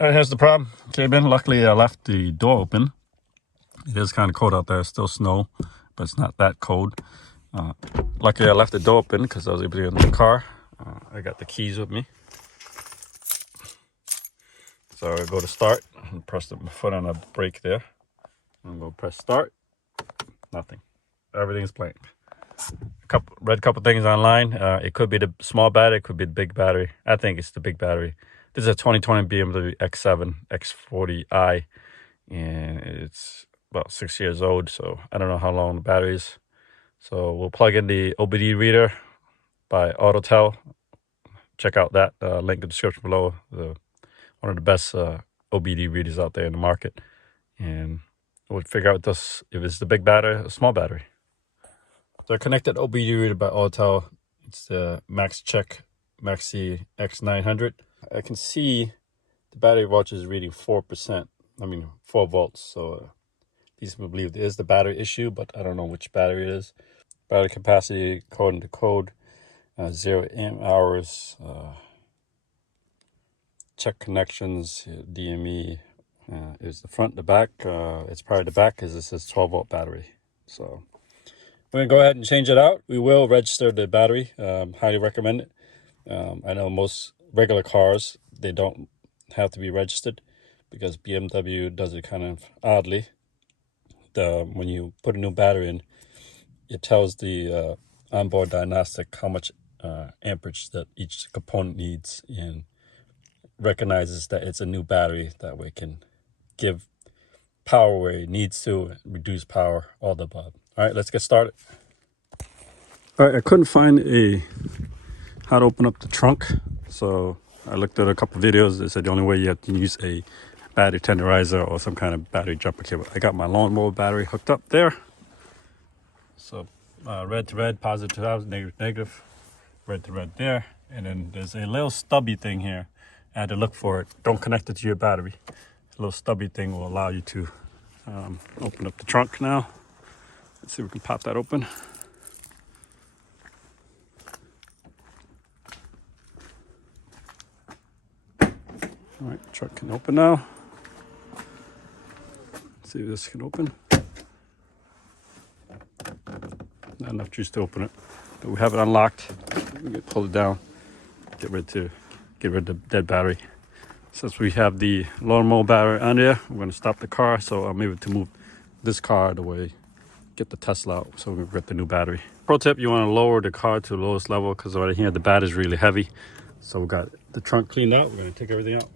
Alright, here's the problem. Came in. Luckily, I left the door open. It is kind of cold out there. It's still snow, but it's not that cold. Luckily, I left the door open because I was able to get in the car. I got the keys with me. So I go to start and press the foot on the brake there. I'm going to press start. Nothing. Everything's blank. Read a couple things online. It could be the small battery. It could be the big battery. I think it's the big battery. This is a 2020 BMW X7 X40i, and it's about 6 years old, so I don't know how long the battery is. So we'll plug in the OBD reader by AutoTel. Check out that link in the description below. One of the best OBD readers out there in the market, and we'll figure out if it's the big battery or small battery. So I connected OBD reader by AutoTel. It's the MaxCheck Maxi X900. I can see the battery watch is reading 4%. I mean 4 volts. So these people believe it is the battery issue, but I don't know which battery it is. Battery capacity according to code, 0 amp hours. Check connections, DME. Is the front, the back. It's probably the back because it says 12-volt battery. So we're gonna go ahead and change it out. We will register the battery. Highly recommend it. I know most regular cars, they don't have to be registered because BMW does it kind of oddly. When you put a new battery in, it tells the onboard diagnostic how much amperage that each component needs and recognizes that it's a new battery. That way it can give power where it needs to, reduce power, all the above. All right, let's get started. All right, I couldn't find how to open up the trunk, so I looked at a couple videos. They said the only way you have to use a battery tenderizer or some kind of battery jumper cable. I got my lawnmower battery hooked up there. So red to red, positive to positive, negative to negative, red to red there. And then there's a little stubby thing here. I had to look for it. Don't connect it to your battery. A little stubby thing will allow you to open up the trunk now. Let's see if we can pop that open. All right, the truck can open now. Let's see if this can open. Not enough juice to open it, but we have it unlocked. We can pull it down, get rid of the dead battery. Since we have the lawnmower battery on there, we're going to stop the car, so I'm able to move this car out of the way, get the Tesla out, so we can get the new battery. Pro tip, you want to lower the car to the lowest level because right here the battery is really heavy. So we got the trunk cleaned out. We're going to take everything out.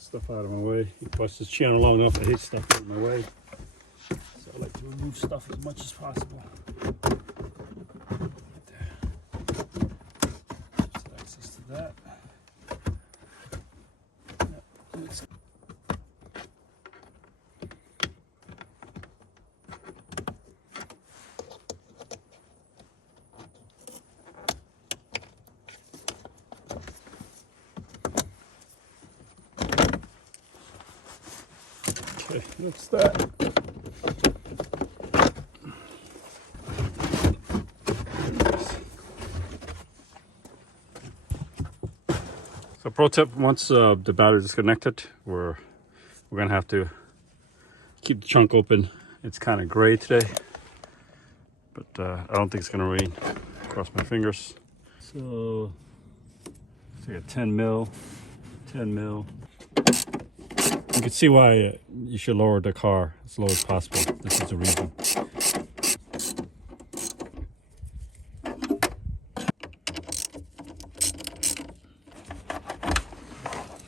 Stuff out of my way. You bust this channel long enough, I hate stuff out of my way. So I like to remove stuff as much as possible. Right there. Just access to that. Okay, that's that. So pro tip, once the battery is disconnected, we're gonna have to keep the trunk open. It's kind of gray today, but I don't think it's gonna rain. Cross my fingers. So it's like a 10 mil. You can see why you should lower the car as low as possible. This is the reason.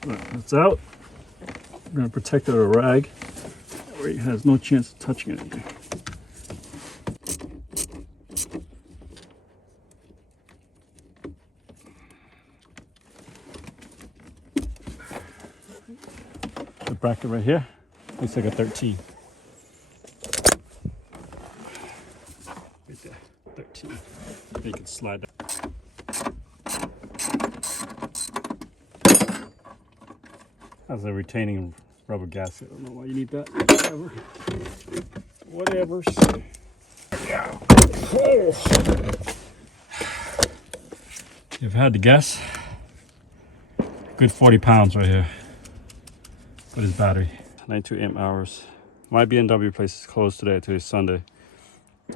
Right, that's out. We're going to protect it with a rag where it has no chance of touching anything. The bracket right here looks like a 13. 13. Make it slide down. Has a retaining rubber gasket. I don't know why you need that. Whatever. Yeah. Oh. If I had to guess, good 40 pounds right here for this battery. 92 amp hours. My BMW place is closed today. Today's Sunday.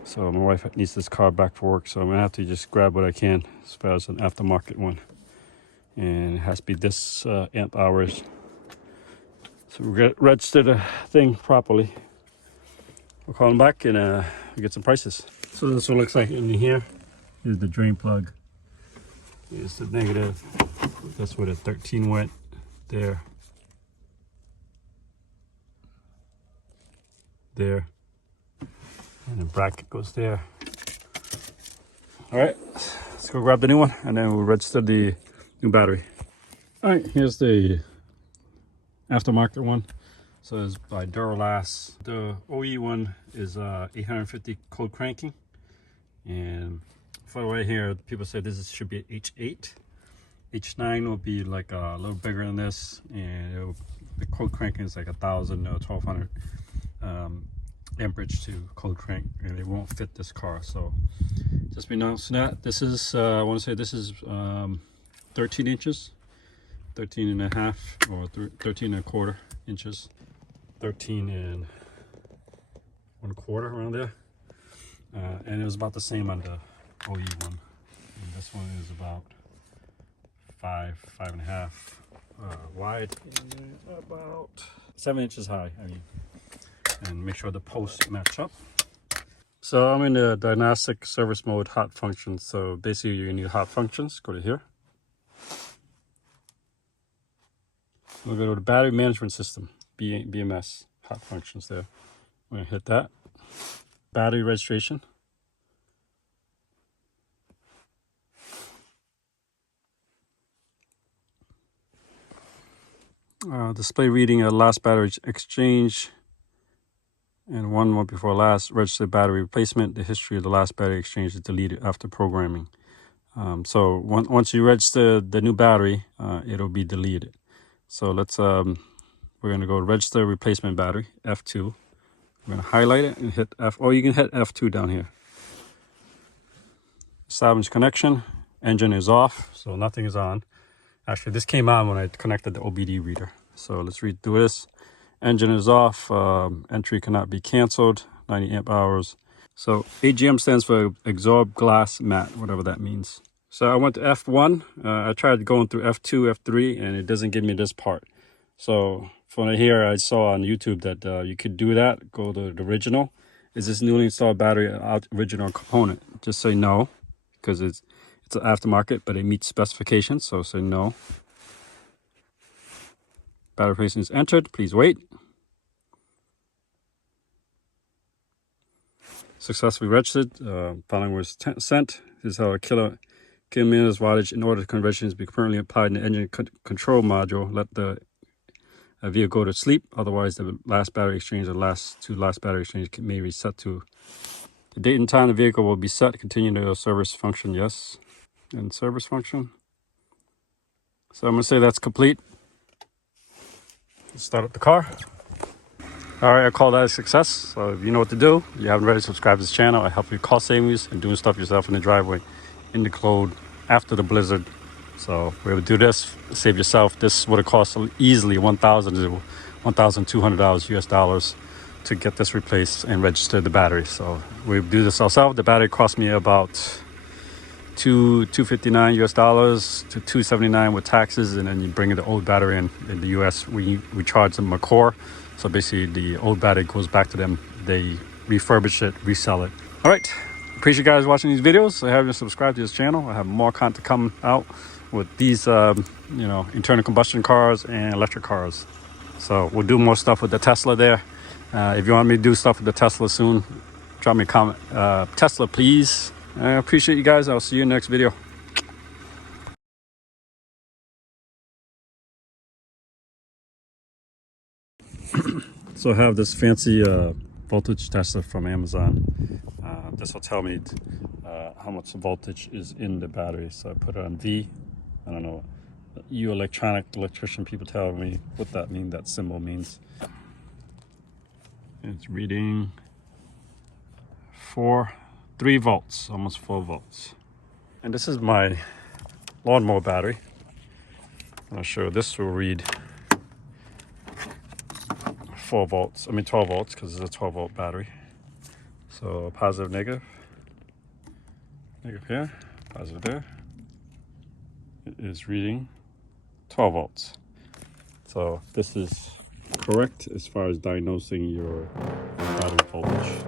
So my wife needs this car back for work. So I'm gonna have to just grab what I can as far as an aftermarket one. And it has to be this amp hours. So we're gonna register the thing properly. We'll call them back and get some prices. So this is what it looks like in here. Here's the drain plug. Here's the negative. That's where the 13 went. There. There. And the bracket goes there. All right, let's go grab the new one and then we'll register the new battery. All right, here's the aftermarket one. So it's by Duralast. The OE one is 850 cold cranking. And for the way here, people say should be H8. H9 will be like a little bigger than this, and the cold cranking is like 1,000 or 1,200 amperage to cold crank, and it won't fit this car. So just be announcing that. This is I want to say this is 13 inches, 13 and a half, or 13 and a quarter inches, 13 and 1/4 around there. And it was about the same on the OE one. And this one is about 5.5 wide, and about 7 inches high. I mean, and make sure the posts match up. So I'm in the diagnostic service mode, hot functions. So basically you need hot functions. Go to here. We'll go to the battery management system, BMS, hot functions there. I'm gonna hit that. Battery registration. Display reading at last battery exchange and one month before last. Registered battery replacement. The history of the last battery exchange is deleted after programming. So once you register the new battery, it'll be deleted. So let's we're gonna go register replacement battery, F2. I'm gonna highlight it and hit F, or you can hit F2 down here. Establish connection. Engine is off, so nothing is on. Actually, this came on when I connected the OBD reader. So let's redo this. Engine is off. Entry cannot be canceled. 90 amp hours. So AGM stands for absorb glass mat, whatever that means. So I went to F1. I tried going through F2, F3, and it doesn't give me this part. So from here, I saw on YouTube that you could do that. Go to the original. Is this newly installed battery an original component? Just say no, because it's an aftermarket, but it meets specifications. So say no. Battery replacement is entered. Please wait. Successfully registered. Following was sent. This is how a kilometers wattage in order to conversion is be currently applied in the engine control module. Let the vehicle go to sleep. Otherwise, the last battery exchange or last battery exchange may reset to the date and time the vehicle will be set. Continue the service function. Yes. And service function. So I'm going to say that's complete. Let's start up the car. All right, I call that a success. So if you know what to do, if you haven't already subscribed to this channel, I help you cost savings and doing stuff yourself in the driveway, in the cold, after the blizzard. So we're able to do this, save yourself. This would have cost easily $1,000 to $1,200 US dollars to get this replaced and register the battery. So we do this ourselves. The battery cost me about $259 US dollars to $279 with taxes, and then you bring in the old battery in the US. We charge them a core. So basically the old battery goes back to them. They refurbish it, resell it. All right, appreciate you guys watching these videos. I have you subscribed to this channel. I have more content coming out with these internal combustion cars and electric cars. So we'll do more stuff with the Tesla there. If you want me to do stuff with the Tesla soon, drop me a comment. Tesla, please. I appreciate you guys. I'll see you in the next video. So I have this fancy voltage tester from Amazon. This will tell me how much voltage is in the battery. So I put it on V. I don't know. You electrician people tell me what that means, that symbol means. It's reading 3 volts, almost 4 volts. And this is my lawnmower battery. I'll show this will read 4 volts, 12 volts, because it's a 12 volt battery. So positive, negative, negative here, positive there. It is reading 12 volts. So this is correct as far as diagnosing your battery voltage.